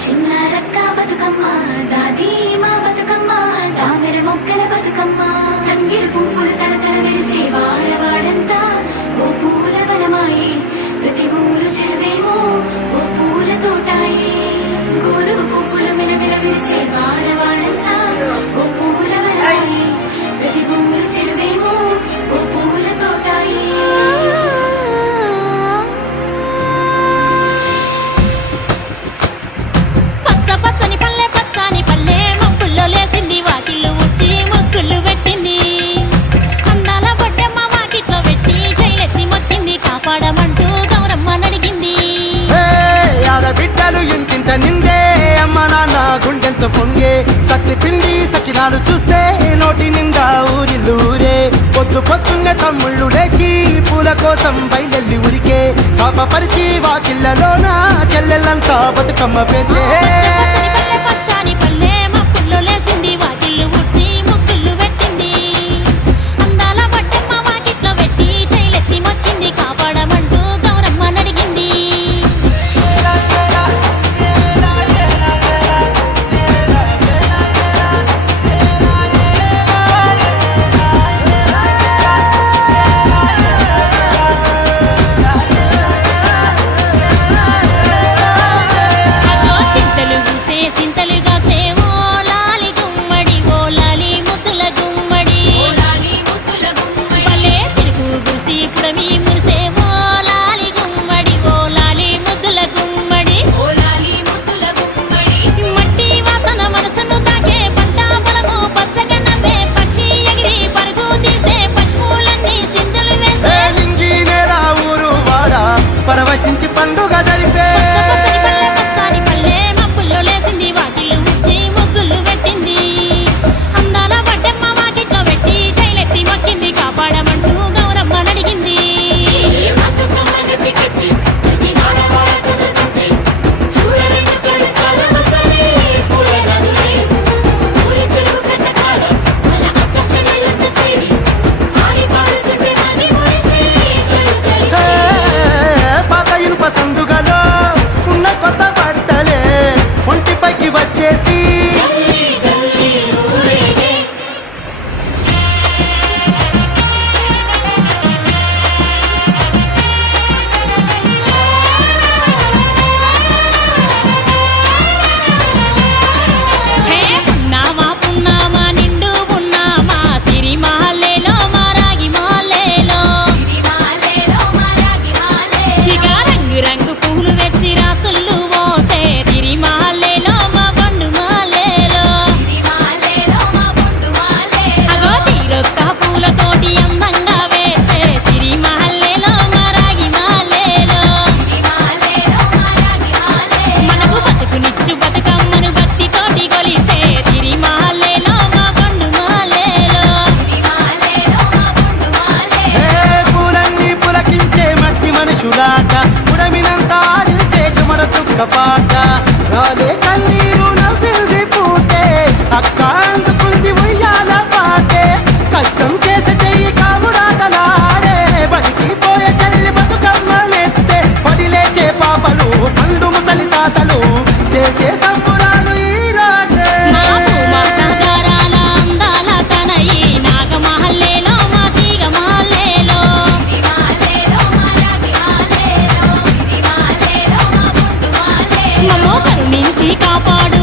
చిన్నారక్క బతుకమ్మ దాది మా బతుకమ్మ తామెర మొక్కల బతుకమ్మ తంగిడి పువ్వులు తలతల మెరిసే వాడవాడంతా ఓ పూల వనమాయి ప్రతి ఊరు చెరువేమో ఓ పూల తోటాయి గోరుగు పువ్వులు మిలమిల మెరిసే వాడవాడంతా ఓ పూల వనమాయి ప్రతి ఊరు చెరువేమో ఓ పూల తోటాయి నిందే అమ్మ నాన్న గుండెంత పొంగే సత్తి పిండి సకినాలు చూస్తే నోటి నిండా ఊరిల్లూరే పొద్దు పొద్దున్నే తమ్ముళ్ళు లేచి పూల కోసం బయలెల్లి ఉరికే శాపపరిచి వాకిళ్ళలోన చెల్లెళ్ళంతా బతుకమ్మ పేర్లే పరవశించి పండుగ జరిపే ఉడమినంత ఆడించే చెమడ చుక్క పాట రాలే కన్నీరు నవ్వింది పూటే అక్క అందుకుంది ఉయ్యాల పాటే కష్టం చేసే చెయ్యి కాముడాటలాడే బడికి పోయే చెల్లి బతుకమ్మలెత్తే పడిలేచే పాపలు పండు ముసలి తాతలు చేసే సంబురాలు ఈ రాజే కాపాడు